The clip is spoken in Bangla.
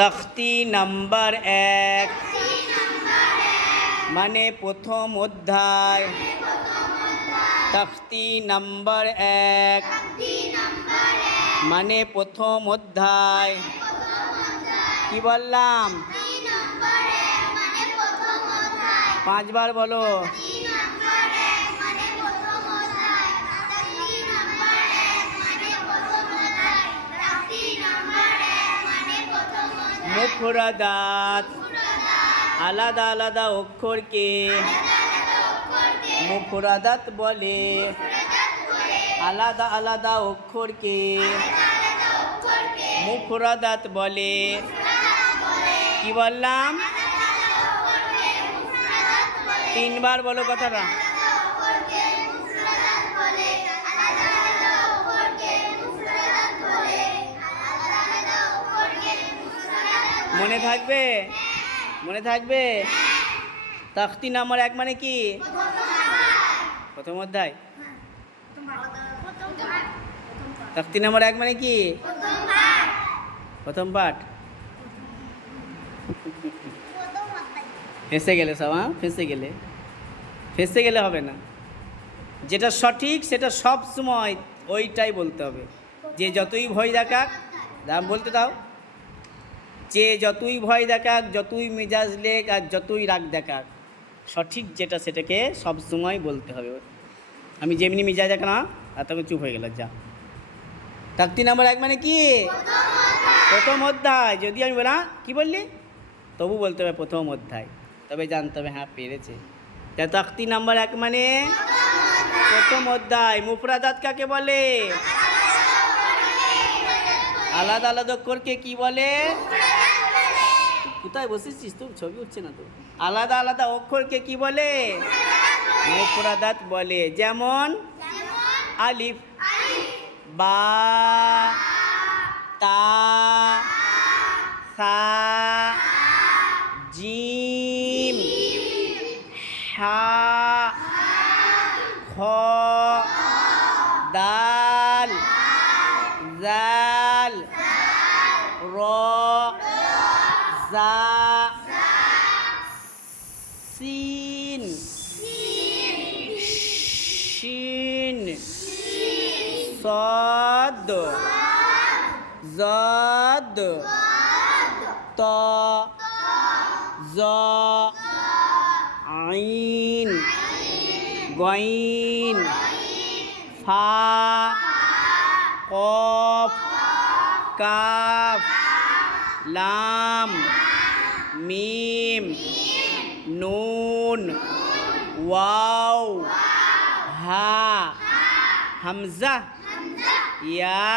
তখতি নাম্বার 1 মানে প্রথম অধ্যায়। তখতি নাম্বার 1 মানে প্রথম অধ্যায়। কি বললাম? 5 বার বলো। মুফরাদাত আলাদা আলাদা অক্ষরকে মুফরাদাত বলে। আলাদা আলাদা অক্ষরকে মুফরাদাত বলে। কি বললাম? 3 বার বলো কথাটা। মনে থাকবে? মনে থাকবে? তখতি নাম্বার 1 মানে কি? প্রথম অধ্যায়। তখতি নাম্বার 1 মানে কি? প্রথম পাঠ। ফেঁসে গেলে সব, ফেঁসে গেলে হবে না। যেটা সঠিক সেটা সব সময় ওইটাই বলতে হবে। যে যতই ভয় দেখাক, বলতে দাও, যে যতই ভয় দেখাক, যতই মেজাজ লেক আর যতই রাগ দেখাক, সঠিক যেটা সেটাকে সব সময় বলতে হবে। আমি যেমনি মেজাজ দেখা না আর তখন চুপ হয়ে গেল, যা। তখতি নাম্বার 1 মানে কি? প্রথম অধ্যায়। যদি আমি বলা কি বললি, তবু বলতে হবে প্রথম অধ্যায়, তবে জানতে হবে হ্যাঁ পেরেছে। তখতি নাম্বার 1 মানে প্রথম অধ্যায়। মুফরাদাত কাকে বলে? আলাদা আলাদা অক্ষরকে কি বলে? কোথায় বসেছিস তো? ছবি উঠছে না তো। আলাদা আলাদা অক্ষরকে কি বলে? মুফরাদাত বলে। যেমন আলিফ, বা, তা, সা, জিম, হা, খ, দাল, জাল, র, জা, সিন, শিন, সদ, জদ, ত, জ, আইন, গইন, ফা, কফ, কাফ, লাম, মিম, নুন, ওয়াও, হা, হামজা, ইয়া,